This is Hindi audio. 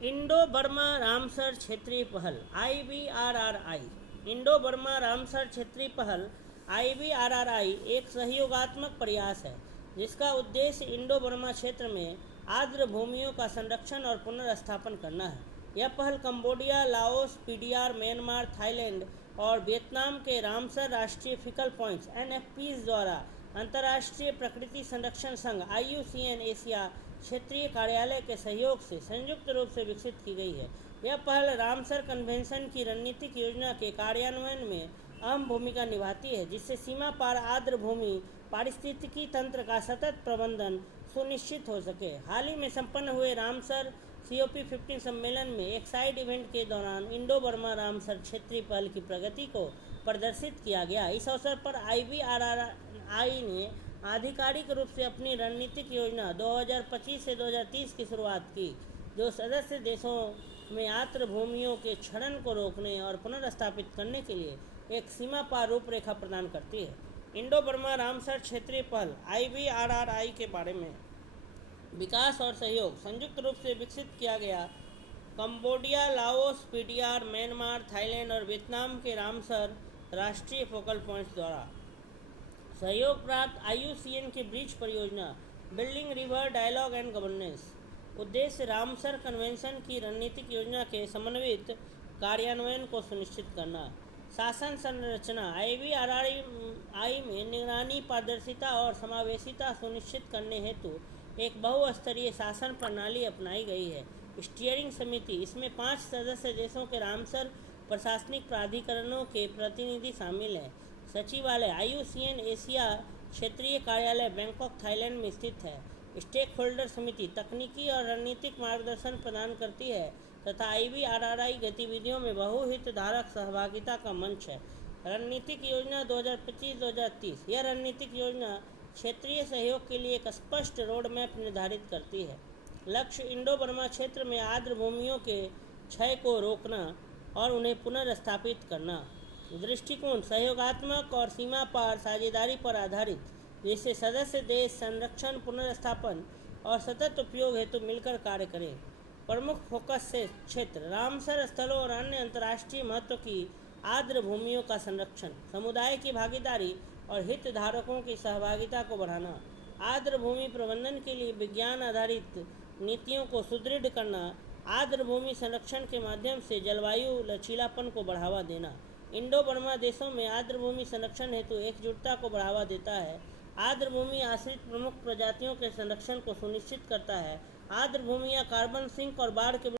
इंडो बर्मा रामसर क्षेत्रीय पहल IBRRI। इंडो बर्मा रामसर क्षेत्रीय पहल IBRRI एक सहयोगात्मक प्रयास है जिसका उद्देश्य इंडो बर्मा क्षेत्र में आर्द्र भूमियों का संरक्षण और पुनर्स्थापन करना है। यह पहल Cambodia, Laos, PDR, Myanmar, Thailand और वियतनाम के रामसर राष्ट्रीय फिकल पॉइंट्स NFPs द्वारा अंतर्राष्ट्रीय प्रकृति संरक्षण संघ IUCN एशिया क्षेत्रीय कार्यालय के सहयोग से संयुक्त रूप से विकसित की गई है। यह पहल रामसर कन्वेंशन की रणनीतिक योजना के कार्यान्वयन में अहम भूमिका निभाती है, जिससे सीमा पार आर्द्र भूमि पारिस्थितिकी तंत्र का सतत प्रबंधन सुनिश्चित हो सके। हाल ही में संपन्न हुए रामसर COP15 सम्मेलन में एक साइड इवेंट के दौरान इंडो बर्मा रामसर क्षेत्रीय पहल की प्रगति को प्रदर्शित किया गया। इस अवसर पर IBRRI ने आधिकारिक रूप से अपनी रणनीतिक योजना 2025 से 2030 की शुरुआत की, जो सदस्य देशों में आर्द्र भूमियों के क्षरण को रोकने और पुनर्स्थापित करने के लिए एक सीमा पार रूपरेखा प्रदान करती है। इंडो बर्मा रामसर क्षेत्रीय पहल IBRRI के बारे में विकास और सहयोग संयुक्त रूप से विकसित किया गया। Cambodia, Laos, PDR, Myanmar, Thailand और वियतनाम के रामसर राष्ट्रीय फोकल पॉइंट्स द्वारा सहयोग प्राप्त IUCN की ब्रिज परियोजना building river dialogue and governance. उद्देश्य रामसर कन्वेंशन की रणनीतिक योजना के समन्वित कार्यान्वयन को सुनिश्चित करना। शासन संरचना IBRRI में निगरानी, पारदर्शिता और समावेशिता सुनिश्चित करने हेतु एक बहुस्तरीय शासन प्रणाली अपनाई गई है। स्टीयरिंग समिति, इसमें 5 सदस्य देशों के रामसर प्रशासनिक प्राधिकरणों के प्रतिनिधि शामिल हैं। सचिवालय IUCN एशिया क्षेत्रीय कार्यालय बैंकॉक, थाईलैंड में स्थित है। स्टेक होल्डर समिति तकनीकी और रणनीतिक मार्गदर्शन प्रदान करती है तथा IBRRI गतिविधियों में बहुहितधारक सहभागिता का मंच है। रणनीतिक योजना 2025-2030। यह रणनीतिक योजना क्षेत्रीय सहयोग के लिए एक स्पष्ट रोड मैप निर्धारित करती है। लक्ष्य इंडो बर्मा क्षेत्र में आर्द्र भूमियों के क्षय को रोकना और उन्हें पुनर्स्थापित करना। दृष्टिकोण सहयोगात्मक और सीमा पार साझेदारी पर आधारित, जिससे सदस्य देश संरक्षण, पुनर्स्थापन और सतत उपयोग हेतु मिलकर कार्य करें। प्रमुख फोकस से क्षेत्र रामसर स्थलों और अन्य अंतर्राष्ट्रीय महत्व की आर्द्र भूमियों का संरक्षण, समुदाय की भागीदारी और हितधारकों की सहभागिता को बढ़ाना, आर्द्र भूमि प्रबंधन के लिए विज्ञान आधारित नीतियों को सुदृढ़ करना, आर्द्र भूमि संरक्षण के माध्यम से जलवायु लचीलापन को बढ़ावा देना। इंडो बर्मा देशों में आर्द्र भूमि संरक्षण हेतु एकजुटता को बढ़ावा देता है। आर्द्र भूमि आश्रित प्रमुख प्रजातियों के संरक्षण को सुनिश्चित करता है। आर्द्र भूमियाँ कार्बन सिंक और बाढ़ के